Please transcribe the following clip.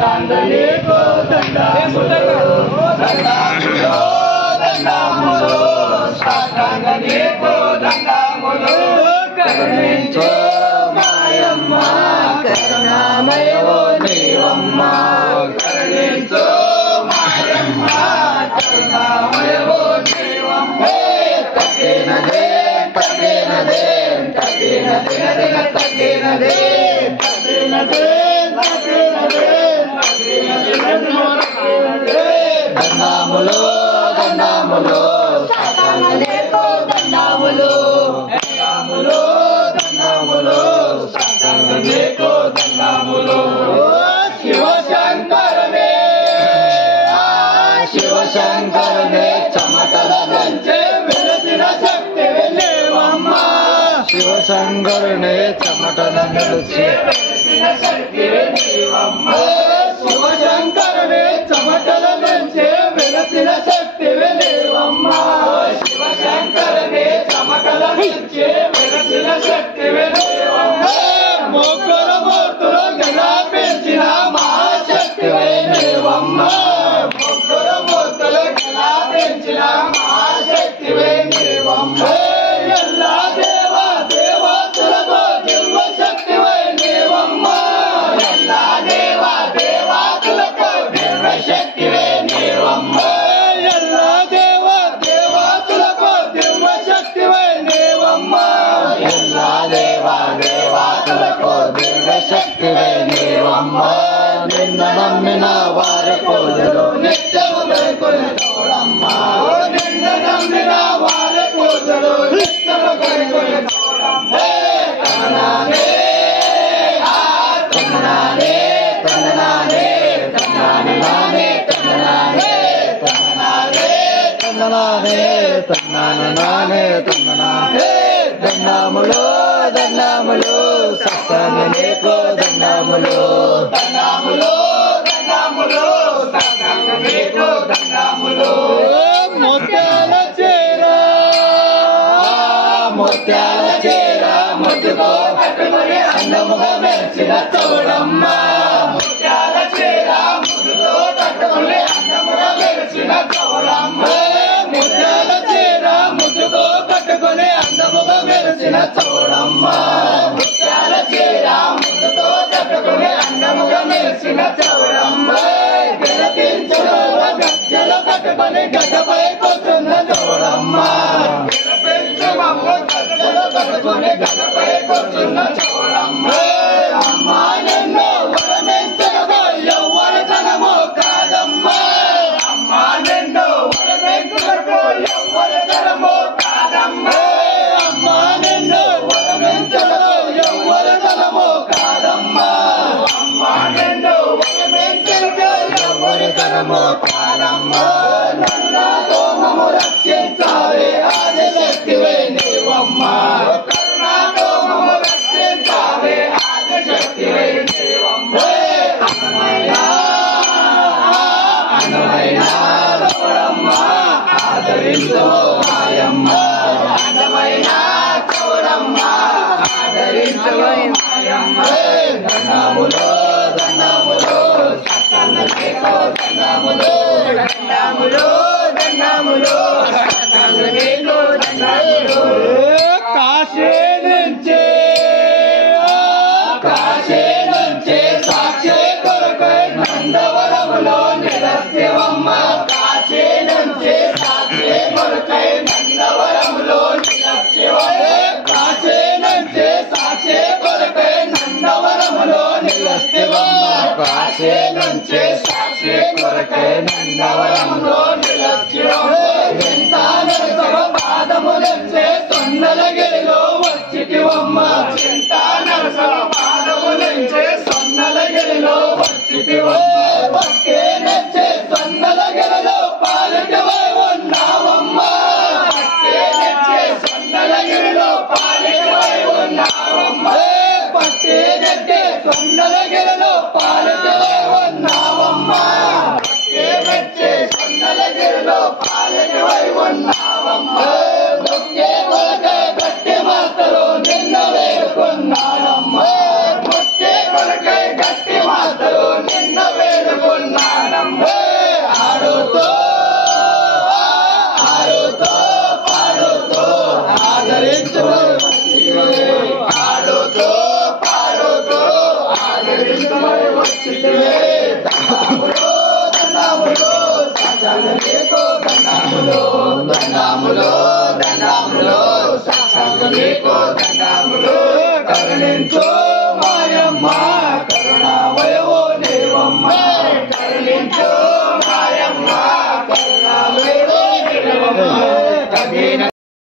నీకు దండాములు దండాములు దండాములు సాష్టాంగ నీకు దండాములు కరుణించు మాయమ్మ కరుణామయో నీవమ్మ కరుణించు మాయమ్మ కరుణామయో నీవమ్మ తగ్గినదే తగ్గినదే తగ్గినదే తగ్గినదే తగ్గినదే దండాములు దండాములు సాష్టాంగ నీకు దండాములు దండాములు దండాములు సాష్టాంగ నీకు దండాములు శివశంకరునే శివశంకరునే చెమటల నుంచే వెలసిన శక్తివి నీవమ్మ శివశంకరునే చెమటల నుంచి వెలసిన శక్తివి నీవమ్మ శివశంకరునే చెమటల నుంచి వెలసిన శక్తివి నీవమ్మ శివశంకరునే చెమటల నుంచి వెలసిన శక్తివి నీవమ్మ మొక్కల మూర్తులు గలా పెంచిన మహాశక్తివై నీవమ్మ మొక్కల మూర్తులు గలా పెంచిన మహాశక్తివై నీవమ్మ ఎల్లా దేవా దేవతలకు దివ్య శక్తివై నీవమ్మ ఎల్లా దేవా దేవతలకు దివ్య శక్తివై నీవమ్మ ఎల్లా దేవా దేవతలకు దివ్య శక్తివై నీవమ్మ ఎల్లా దేవా దేవతలకు దివ్య శక్తివై నీవమ్మ నిన్న నమ్మిన వారి పూజలు నిత్యము కైకొనమ్మ నిన్న నమ్మిన వారి పూజలు నిత్యము కైకొనమ్మ తననానే తననానే తననానే తననానే తననానే తననానే తననానే తననానే తననానే దండాములు దండాములు సాష్టాంగ నీకు దండాములు దండాములు దండాములు సాష్టాంగ నీకు దండాములు ముత్యాల చీర ముత్యాల చీర ముద్దుకో కట్టుకొని అందముగా మెరిసిన చూడమ్మ ముత్యాల చీర ముద్దుకో కట్టుకొని అందముగా మెరిసిన చూడమ్మ ముత్యాల చీర ముద్దుకో కట్టుకొని అందముగా మెరిసిన చూడమ్మ ముత్యాల చీర ముద్దుకో కట్టుకొని అందముగా మెరిసిన చూడమ్మ గెలపించిన గజ్జలు కట్టుకొని గడ్డపై కూర్చున్న చూడమ్మ గజ్జలు కట్టుకొని గడ్డపై కూర్చున్న చూడమ్మ అమ్మ నిన్ను వరమించడమో ఎవ్వరి తనమో కాదమ్మ అమ్మ నిన్ను వరమించడమో ఎవ్వరి తనమో కాదమ్మ అమ్మ నిన్ను వరమించడమో ఎవ్వరి తనమో కాదమ్మ అమ్మ నిన్ను వరమించడమో ఎవ్వరి తనమో కాదమ్మ నన్నాతో మమ్ము రక్షించాలి ఆదిశక్తివై నీవమ్మ కరుణాతో మమ్ము రక్షించాలి ఆదిశక్తివై నీవమ్మ అందమైన చూడమ్మ ఆదరించు మాయమ్మ అందమైన చూడమ్మ ఆదరించు మాయమ్మ దండాములు దండాములు సాష్టాంగ నీకు దండాములు దండాములు దండాములు సాష్టాంగ నీకు దండాములు కాశీ నుంచి కాశీ నుంచి సాక్షి కొరకై నందవరములో నిరస్యవమ్మ కాశీ నుంచి సాక్షి కొరకై నందవరములో నిరస్యవమ్మ కాశీ నుంచి సాక్షి కొరకై నందవరములో నిరస్యవమ్మ కాశీ నుంచి సాక్షి కొరకై నందవరములో నిరస్యవమ్మ ఎంత నరసవ పాదములంచే సొన్నలగిరిలో వచ్చిటివమ్మ ఎంత నరసవ పాదములంచే సొన్నలగిరిలో వచ్చిటివమ్మ పక్కే నచ్చే సొన్నలగిరిలో పాలిటివై ఉన్నావమ్మ పక్కే నచ్చే సొన్నలగిరిలో పాలిటివై ఉన్నావమ్మ పక్కే నచ్చే సొన్నలగిరిలో పాలిటివై ఉన్నావమ్మ పక్కే నచ్చే సొన్నలగిరిలో పాలిటివై ఉన్నావమ్మ దుఃఖే కొరకై గట్టి మాస్తరు నిన్ను వేడుకున్నానమ్మ దుఃఖే కొరకై గట్టి మాస్తరు నిన్ను సాక్షాంగ నీకు దండాములు దండాములు దండాములు సాక్షాంగ నీకు దండాములు కరుణించు మాయ